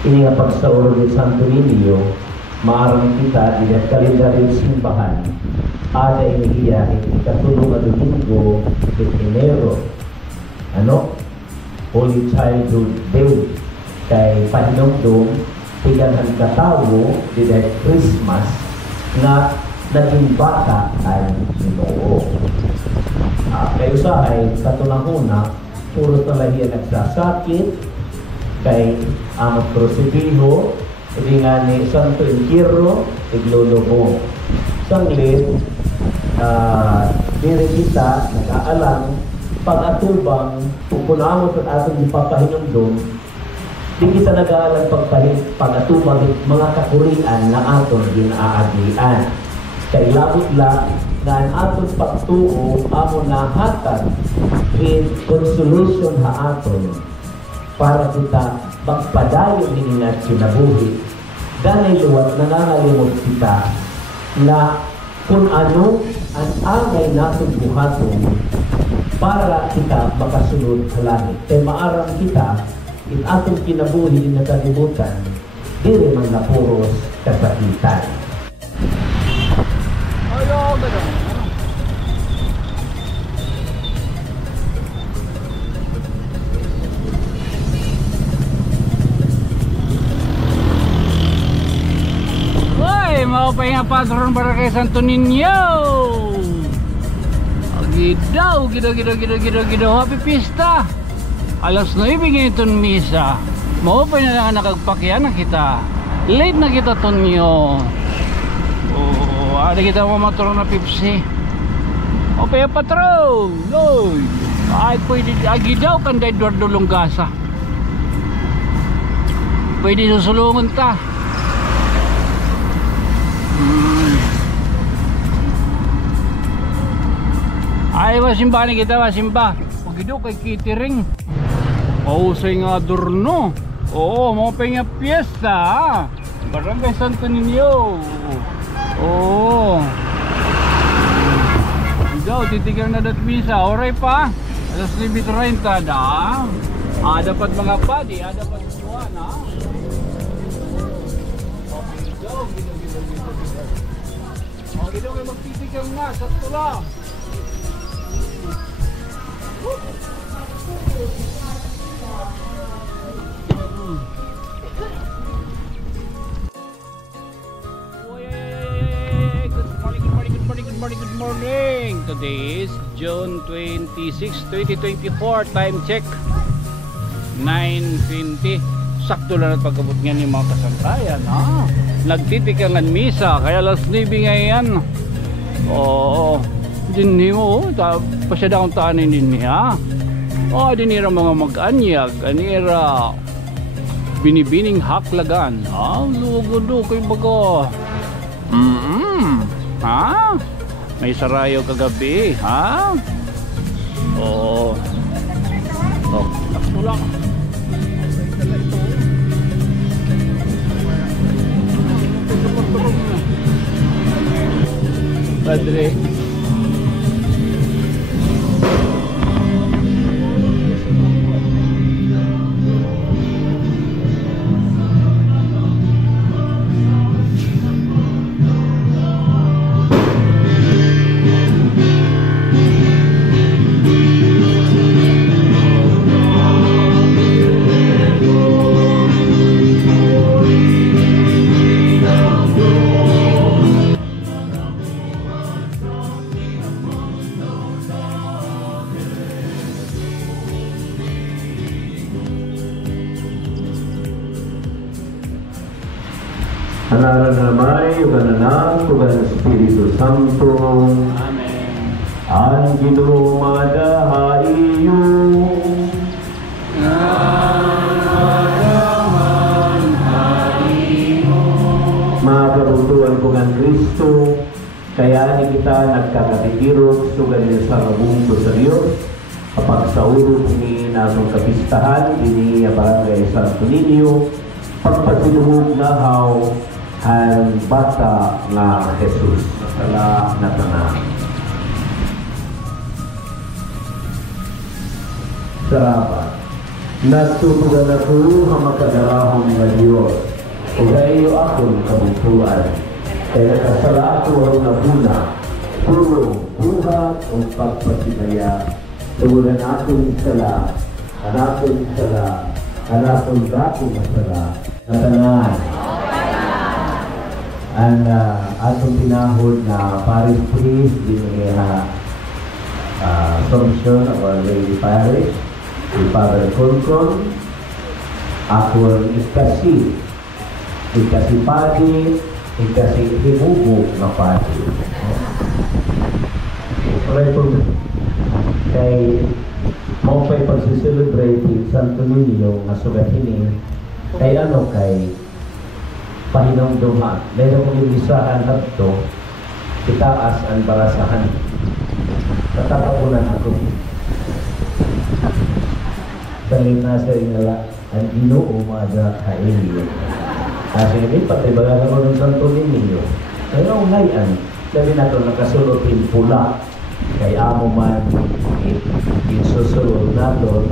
Ini nga pagsauro ni Santo Niño, maarang kita di kalendaryo simbahan. Ada inihiya ikatulong na Domingo de Enero. Holy Childhood Day. Kay Pahinongdong, tigangan katawo di Christmas na naging bata ay Ginoo. Kayo sa ay katunahuna, puro talahiya nagsasakit, kay Amot Crucifijo, hindi nga ni Santo Inkiro, iglulubo. Sanglit, diri kita, nag-aalang, pag-atubang, pupunamot at ating ipapahinumdum, di kita nag-aalang pag-atubang mga kakurian na aton ginaagian. Kay labot-la na ang aton pagtuo amo na hatag in consolation ha aton para kita magpadayon din na kinabuhi. Ganay luwat nangangalimot kita na kung ano ang angay natin buhaton para kita makasunod sa langit. Kaya maarang kita in atong kinabuhi na kalimutan, diri man na puros kasakitan. Mau pengen patron para kay Santo Niño. Gidaw. Happy pista. Alas 9 ngayon misa. Mau pengen na nakagpakyan na kita. Late na kita Tonyo. Ada kita mamatron na Pepsi. O pengen patron. Loy. Ay pwede gidaw kan day dulong gasa. Pwede susulungan ta. Ay masimba ni kita masimba. Pagido kay catering. Pausay nga adorno. Oo, mga penga piyesta. Barangay Santo Niño. Oo. Ikaw, titigang na dat misa. Oray pa. Alas 9:30 na. Dapat mga padi. Dapat siwan ha. Gido kay magtitigang na. Sakto lang. Good morning. Today is June 26, 2024. Time check 9:20. Sakto lang at pagkabot nga ni mga kasantayan nagtitikangan misa kaya alas 9 ngayon. Oo, dinhi mo pasyada akong taanin dinhi dinira mga mag-anyag, anira binibining haklagan. Lugodo kay bago. May sarayo kagabi, Oo. Sakto lang. Padre. Hanaran na may, ugan na ng, ugan ng Espiritu Santo. Amen. Ang Ginoo madahaiyo. Mga kabutuan ko ng Kristo, kaya ni kita nagkakatigirok, sugan niya sa mabungko sa Diyos, kapag sa urong ni nasong kapistahan, ini barangay Santo Niño, pagpasilumog na haw, ang bata na Jesus sala na tanan. Salamat. Nagtutugan ako ang makadarahong nga Diyos. Ugayo akong kabutuan. Kaya nakasala ako ang nabuna. Puro buhat o pagpasinaya. Tugunan akong sala. Hanapon sala. Hanapon akong masala. Natanan. Ang atong pinahod na parish priest din nga Assumption of Our Lady Parish, si Father Concon, ako ang ikasi padi, ikasi himubo na padi. Alright po, kay mo pa'y pagsiselebrate Santo Niño nga sugatini, kay ano kay pahinong duha. Meron kong ibisahan nato, itaas ang barasahan. Tatapunan ako. Dahil nasa inala, ang Ginoo maga kaili. Kasi hindi pati baga naman ng Santo Niño. Kaya ngayon, sabi na ito nakasulotin pula. Kay amo man, isusulod na ito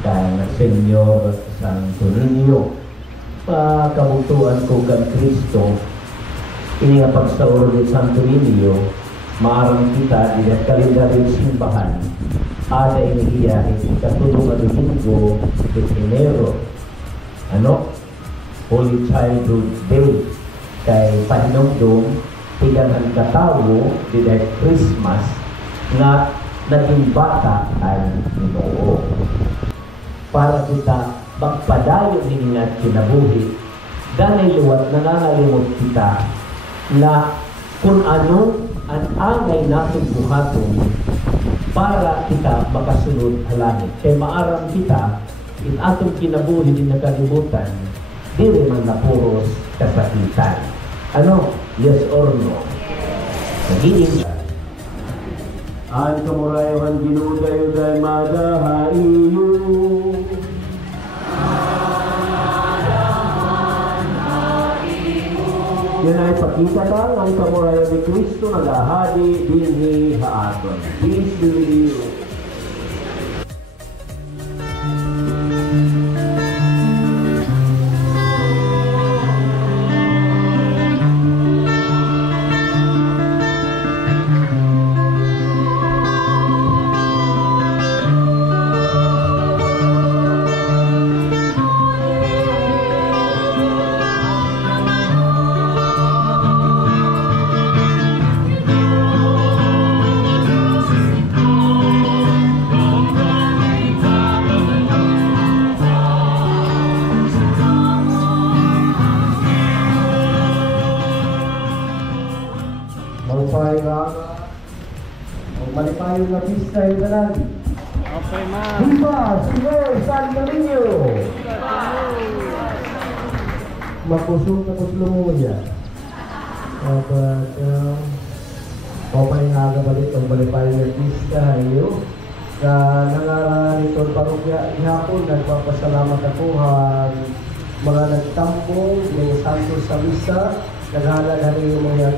kay Senyor Santo Niño. Pakabutuan ko kang Kristo, ini nga pagsauro ng Santo Niño, maarang kita di kalendaryo simbahan ada inihiyahin ikatulong na Domingo de Enero Holy Childhood Day kay pahinongdong tigangan katawo di dahil Christmas nga naging bata ang Ginoo para kita magpadayo din nga kinabuhi dahil luwat nangangalimot kita na kung ano ang angay natin buhaton para kita makasunod halangit. Kaya maarang kita, in atong kinabuhi din nakalimutan, di man na puros kasakitan. Yes or no? Nagiging ang kamurayawan ginuday-uday madahaiyo. Yan ay pakita lang ang kamurayan ni Kristo na lahadi dinhi haaton. Peace be with you. Malipayo na pista yung tanan. Okay, ma'am. Viva, Senyor Santo Niño! Makusog na kuslo mo niya. Kapag nga balik ang malipayo na pista hayo. Sa nangaran itong parokya ihapon, nagpapasalamat ako mga nagtampong ng Santo sa Misa. Naghalag yung mga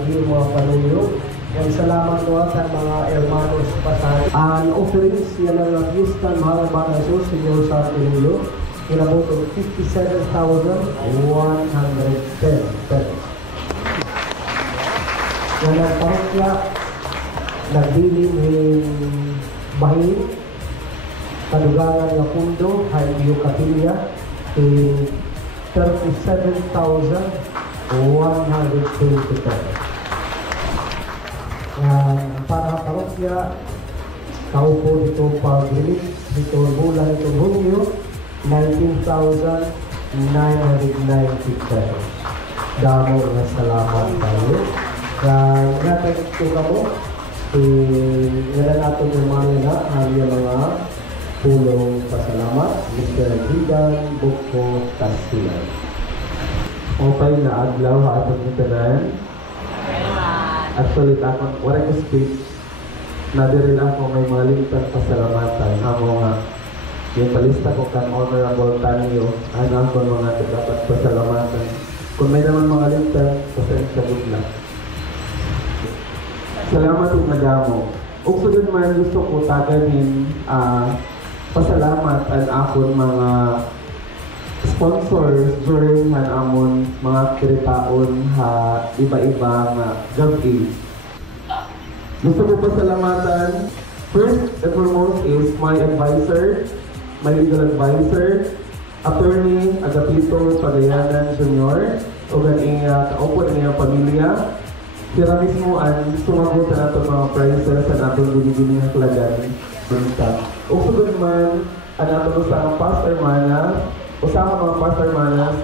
panunyo. Kaya salamat doon sa mga hermanos pasay. Ang offerings yan ang nag-istan mahal ba na Jesus, Senyor Santo Niño, kinabot ng 57,110 pesos. Yan ang parokya, nagdilim ng bahin, kadugangan ng pundo, ay yung kapilya, 37,120 pesos. Para parokya, kaupo dito pag-release, dito bulan itong Hunyo, 19,990 pesos. Damo na salamat tayo. Dan natin ito kamo, ngayon natin yung mga ang mga tulong pasalamat, Mr. Gidan Buko Castilla. Okay na adlaw ha atong itanan. Actually, wala ko speech, nadirin ako may mga lingtang pasalamatan. Ako nga, yung palista ko kang Honorable Tanyo, ano ako mga dapat pasalamatan. Kung may naman mga lingtang, pasensya lang. Salamat kung nagamo. Ug sunod man gusto ko taganin pasalamat ang akon mga sponsors during han amon mga kiritaon ha iba-iba nga gabi. Gusto ko pasalamatan, first and foremost is my advisor, my legal advisor, Attorney Agapito Pagayanan Jr. o ganing kaupo ng iyang pamilya. Sila mismo ang sumagot na ito mga prizes sa atong binibini ng kalagan. O sugod man, ang atong usahang pastor manas, usahang mga pastor manas,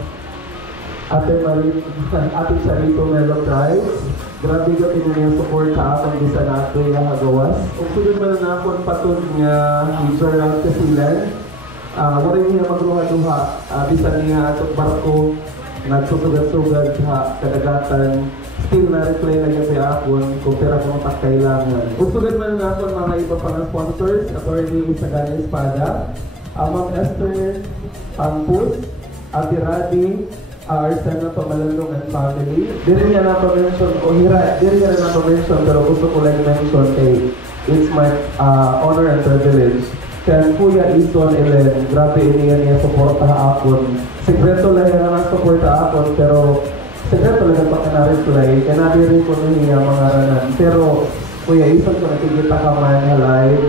Ate Charito Melo Price, grabe ka pinaniyang support sa atong bisa nato yung hagawas. O sugod man na akong patod nga ni Gerald Casilan, wala niya magluha-luha, bisa niya atong barko, nagsusugat-sugat sa kadagatan, still na-reply na niya sa akon kung pera kung kailangan. Usugan man na akon mga iba pang sponsors, Attorney Isagana Espada, Ma'am Esther Pampus, Ate Radi, our Senator Malandong and family. Dili niya na-mention, dili niya na-mention, pero gusto ko lang mention kay it's my honor and privilege. Kaya Kuya Ison Ellen, grabe niya suporta akon. Sekreto lang yan ang suporta akon, pero sekreto lang pa na-reply, kaya nabirin ko niya mga ranan. Pero Kuya Ison, kung nakikita ka man live,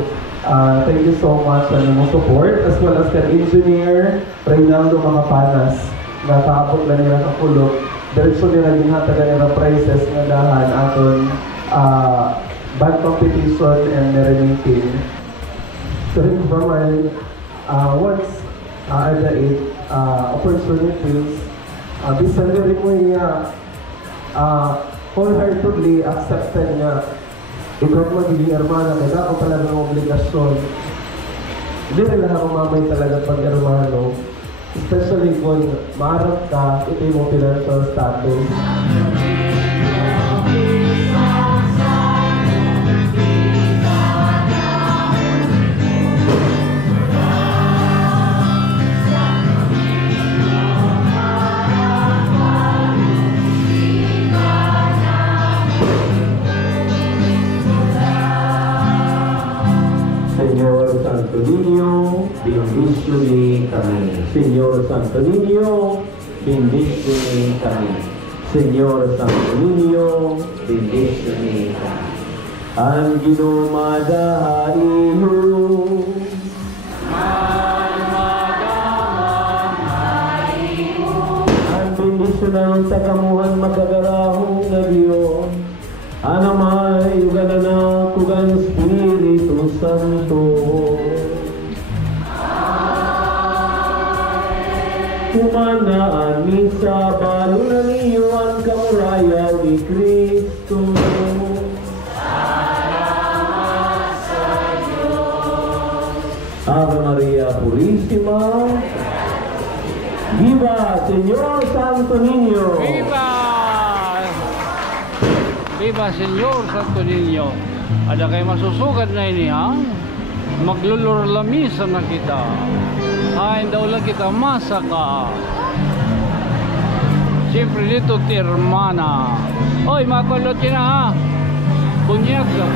thank you so much sa inyong support, as well as kay Engineer Reynaldo Makapanas, na kaabot na nila sa kulog. Diretso nila ginhatagan nila prizes nga dahan aton band competition and merrymaking. So rin for my once at the opportunities, bisan rin mo niya wholeheartedly accepted niya ikaw magiging hermana, kaya ako talagang obligasyon. Hindi rin ako mamay talaga pag-hermano, especially kung maarap ka, ito yung financial status. Señor Santo Niño, bendícele kami. Señor Santo Niño, bendícele kami. Señor Santo Niño, bendícele kami. Ang ginumada iyo, ang bendisyon ng takamuhan magagarahong na Diyon, anamay uganana kugan Espiritu Santo. Kumanaan misa balunan niyo ang kamurayaw ni Kristo. Salamat sa Diyos. Ave Maria Purísima. Viva Señor Santo Niño. Viva! Viva Señor Santo Niño. Ada kayo masusugat na ini ha? Maglulurlamisa na kita. Hain daw lang kita masaka. Siyempre dito ti hermana. Oy, makulot yun na ha. Bunyak ka.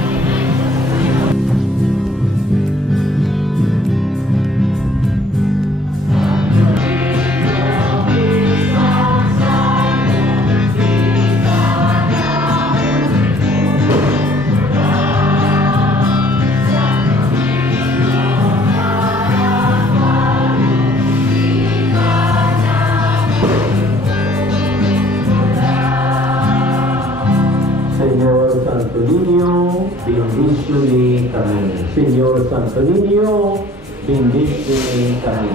Señor Santo Niño, bendícele kami. Señor Santo Niño, bendícele kami.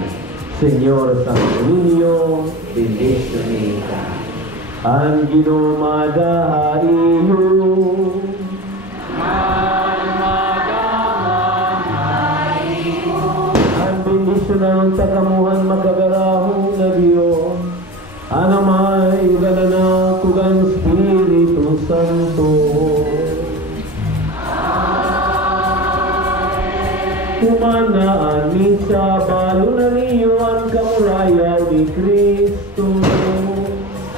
Señor Santo Niño, bendícele kami. Ang ginumada iyo, ang bendisyon ng takamuhan magagarahong na Diyon, anamay uganana kugan Espiritu Santo. Kumanaan misa balunan niyo ang kamurayaw ni Kristo.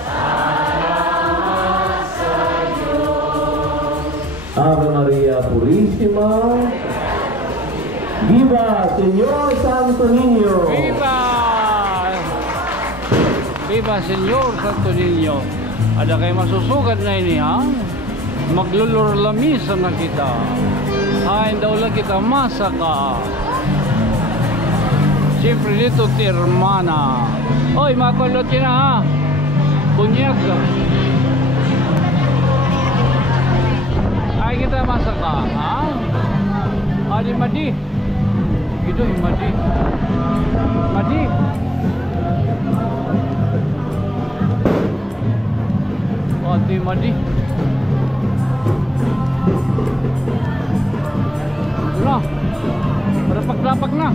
Salamat sa Diyos. Ave Maria Purísima. Viva Señor Santo Niño! Viva! Viva Señor Santo Niño! Ada kayo masusugat na ini ha? Maglulurlamisa na kita. Hain daw lang kita masaka. Siyempre dito ti hermana. Oy, makulot na ha. Bunyag. Ay kita masaka ha? Adi madi. Ito yung madi. Madi. Adi madi. Na. Rapak-rapak na.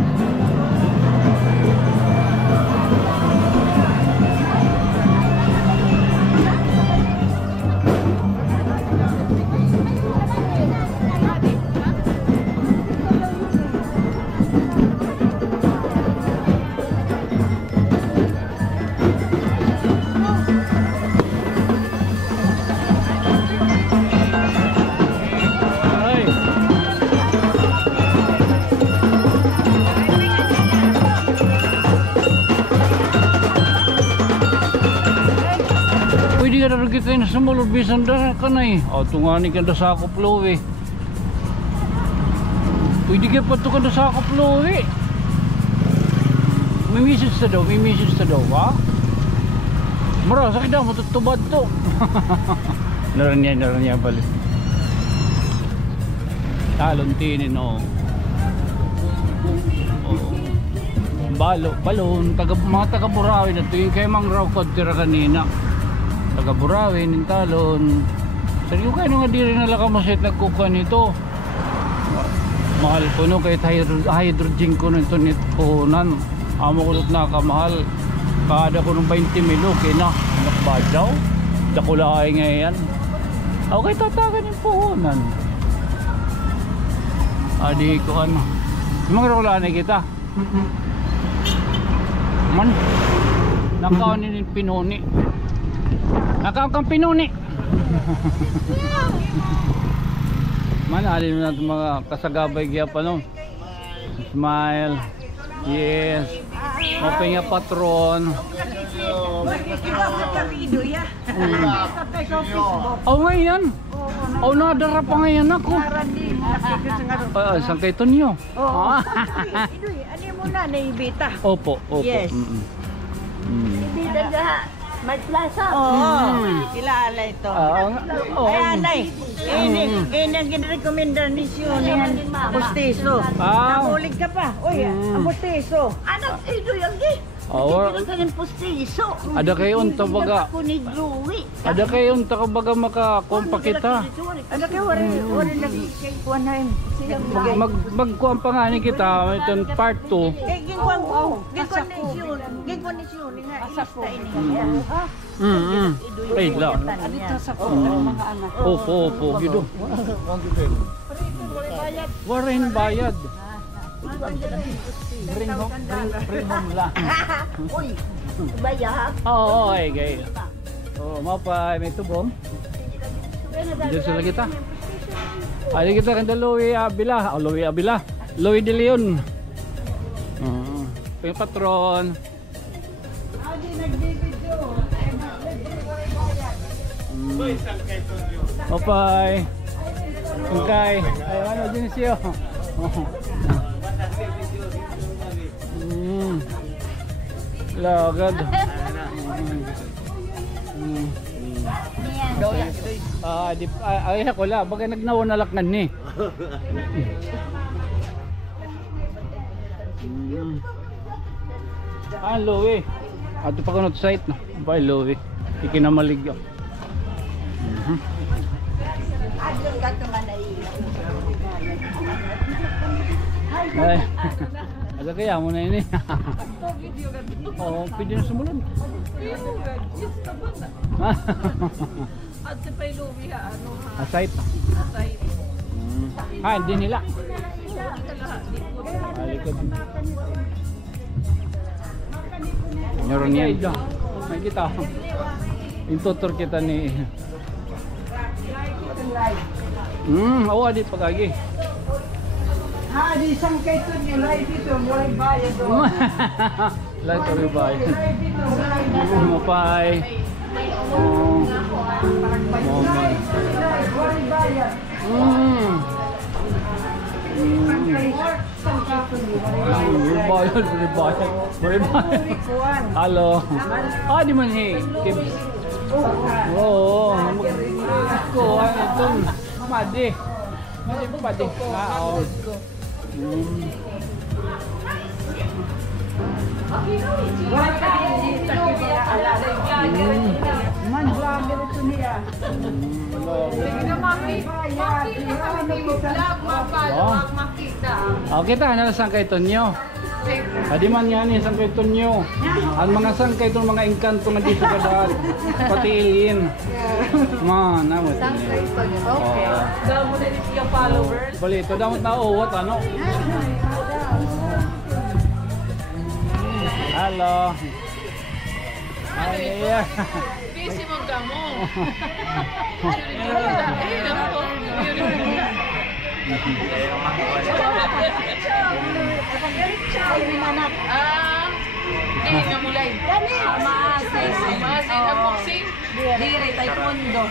Kada kita na sa mulod bisan da kanay. O tungani kada sa ako plowe. Pwede ka pa to kada sa ako plowe. May message ta daw, ha? Mara, sakit daw, matutubad to. Naran niya balik. Talon tinin, o. Balon, mga taga-Burawi na to. Yung kay Mang Raw Kod tira kanina. Taga-Burawi, Nintalon. Seryo kayo nga di rin nalaka masit nagkukuha nito. Mahal po no, kahit hydrogen ko nito puhunan. Amo ko na kamahal. Kada ko ng 20 milo, kina. Nakbad daw. Dakulay ngayon. Okay, tatagan yung puhunan. Adi ko ano. Mga rolaan kita. Man. Nakaunin yung pinuni. Nakakang pinuni. Manalin na itong mga kasagabay kaya pa no. Smile. Yes. Open nga patron. Oh ngayon. Oh nadara pa ngayon ako. Saan kayo ito niyo? Ano mo na naibita? Opo. Yes. Ibita na. May plaza. Oo. Kilala ito. Kaya nay, ini ang ginarekomenda ni Siyo ni Apostiso. Nakulig ka pa. Uy, Apostiso. Anak, ito yung di. Ada kayo unta baga. Ada kayo unta baga makakompa kita. Ada kayo wari nag-kuanahin. Magkuhan pa nga ni kita itong part 2. Gingkonisyon nga isista ini. Wait lang. Dito sa mga anak. Opo, gido. Warin bayad. Bring home lang. Uy, bayad. Oo, gay. Oh, mapa may tubong. Dito sila kita. Ay kita kan Louie Abila, Louie De Leon. Yung patron. Opay. Kay. Ay ano din siya. Lagad. Ay ako la, baga nagnawa nalaknan ni. Louie. Ato pa kanot site no. Bye Louie. Ikinamaligyo. Ay. Ada kaya mo na ini. Oh, pwede na sumunod. At sa Pailuwi ano ha? Site. Hindi nila. Alikod. Nyoron niya ito. May kita. Intutur kita ni. Oo, adit pagagi. Ha, di isang kaito niyo, live ito, walang bayad doon. Like to rebuy. Live ito, live. Mapay. Oh. Live, walang bayad. Rebayad. Halo. Di man Oo. Ko ito. Madi. Madi po madi. Oo. Man, vlogger ito niya. Kita na sangkay tonyo. Adi man nga ni sangkay tonyo. Ang mga sangkay ton mga engkanto nga di sa kadal. Pati ilin. Man, namo. Sangkay tonyo. Okay. Daw mo din siya followers. Balito daw na uwat ano. Halo. Ay. Busy mo ka mo. Hindi nga mulay. Maasing ang boxing. Diri, taekwondo.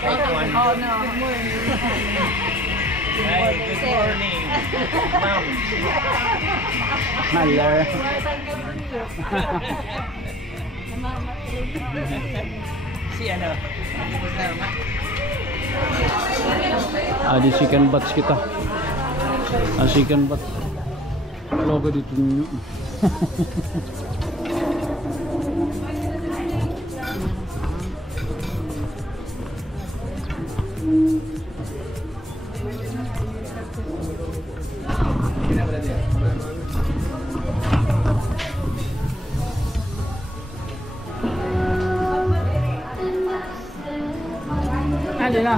Oh no. Hey, good morning, ma'am. Hello. Si ano? Di chicken butts kita. Chicken butts. Logo dito nyo. Hindi na.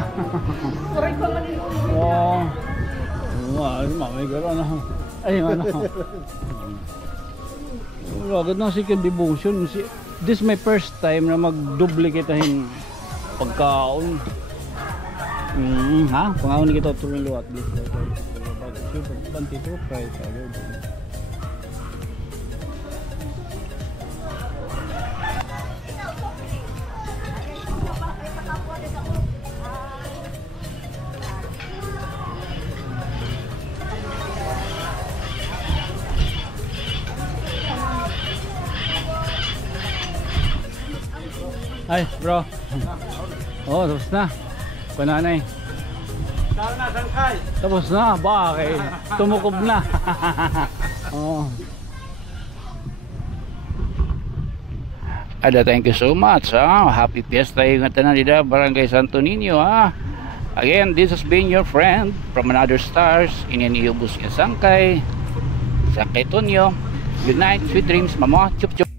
Oh. May gano'n na. Ay, ano. Agad na second devotion. This is my first time na mag-duplicatahin pagkaon. Ha? Pangaon ni kita tuloy luwat. This is about 22 price. Ay, bro. Oh, tapos na. Pananay. Tapos na, bakit? Tumukob na. Oh. Ada, thank you so much. Happy Fiesta yung tanan dito, Barangay Santo Niño. Again, this has been your friend from another stars. Ininiubos niya Sangkay Tonyo. Good night, sweet dreams, mama. Chup chup.